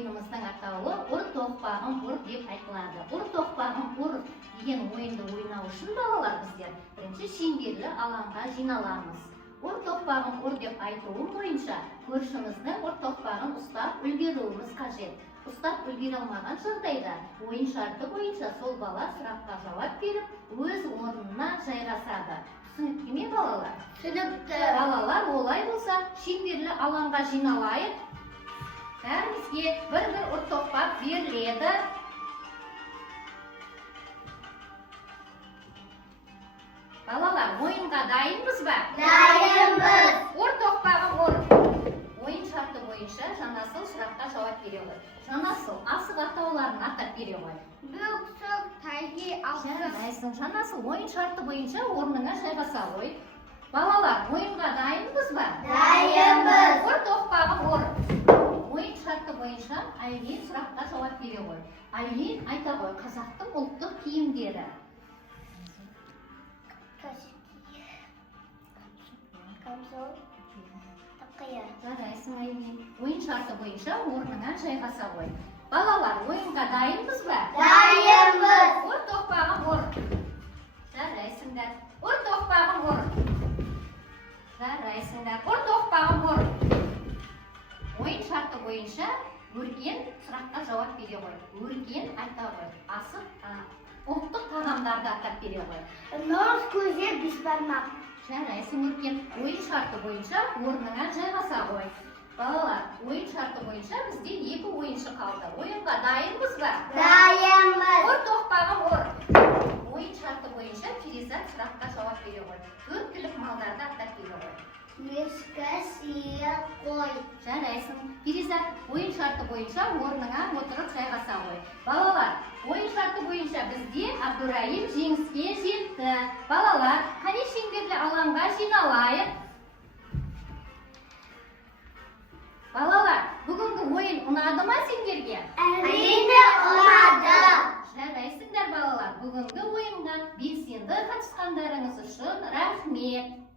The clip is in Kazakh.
ойынымыздың атауы ұр тоқпағым ұр деп айтылады. Ұр тоқпағым ұр деген ойынды ойнау үшін балалар біздер бірінші шеңберлі алаңға жиналамыз. Ұр тоқпағым ұр деп айтуым бойынша көршіміздің ұр тоқпағын ұстап үлгеруіміз қажет. Ұстап үлгере алмаған жағдайда ойын шарты бойынша сол бала сұраққа жауап беріп, өз орнына жайғасады. Түсінікті ме балалар? Түсінікті. Балалар, олай болса, шеңберлі алаңға жиналайық. Бәрімізге бір-бір ұр тоқпақ беріледі. Балалар, ойынға дайынбыз ба? Дайынбыз. Ұр тоқпағым ұр. Ойын шарты бойынша жанасыл сұраққа жауап бере ғой. Жанасыл асық атауларын атап бере ғой. Бүксік, тайги, алсық. Жарайсың, жанасыл ойын шарты бойынша орныңа жайғаса ғой. Балалар, ойынға дайынбыз ба? Дайынбыз. Ұр тоқпағым ұр. Ойын шарты бойынша Айлин сұраққа жауап бере ғой. Айлин айта ғой, қазақтың ұлттық киімдері. Камзол, тақия. Жарайсың, Айлин. Ойын шарты бойынша орныңа жайғаса ғой. Балалар, ойынға дайынбыз ба? Дайынбыз. Ұр тоқпағым ұр. Жарайсыңдар. Ұр тоқпағым ұр. Жарайсыңдар. Ұр тоқпағым ұр. Ойын шарты бойынша Өркен сұраққа жауап бере ғой. Өркен айта ғой. Асық ұлттық тағамдарды атап бере ғой. Нос, көже, бешбармақ. Жарайсың, Өркен. Ойын шарты бойынша орныңа жайғаса ғой. Балалар, ойын шарты бойынша бізде екі ойыншы қалды. Ойынға дайынбыз ба? Дайынбыз. Ұр тоқпағым ұр. Ойын шарты бойынша Перизат сұраққа жауап бере ғой. Төрт түлік малдарды атап бере ғой. Ешкі, сиыр, қой. Жарайсың. Перизат, ойын шарты бойынша орныңа отырып жайғаса ғой. Балалар, ойын шарты бойынша бізде Абдурайым жеңіске жетті. Балалар, қане шеңберлі алаңға жиналайық. Балалар, бүгінгі ойын ұнады ма сендерге? Әрине ұнады. Жарайсыңдар балалар, бүгінгі ойынға белсенді қатысқандарыңыз үшін рахмет.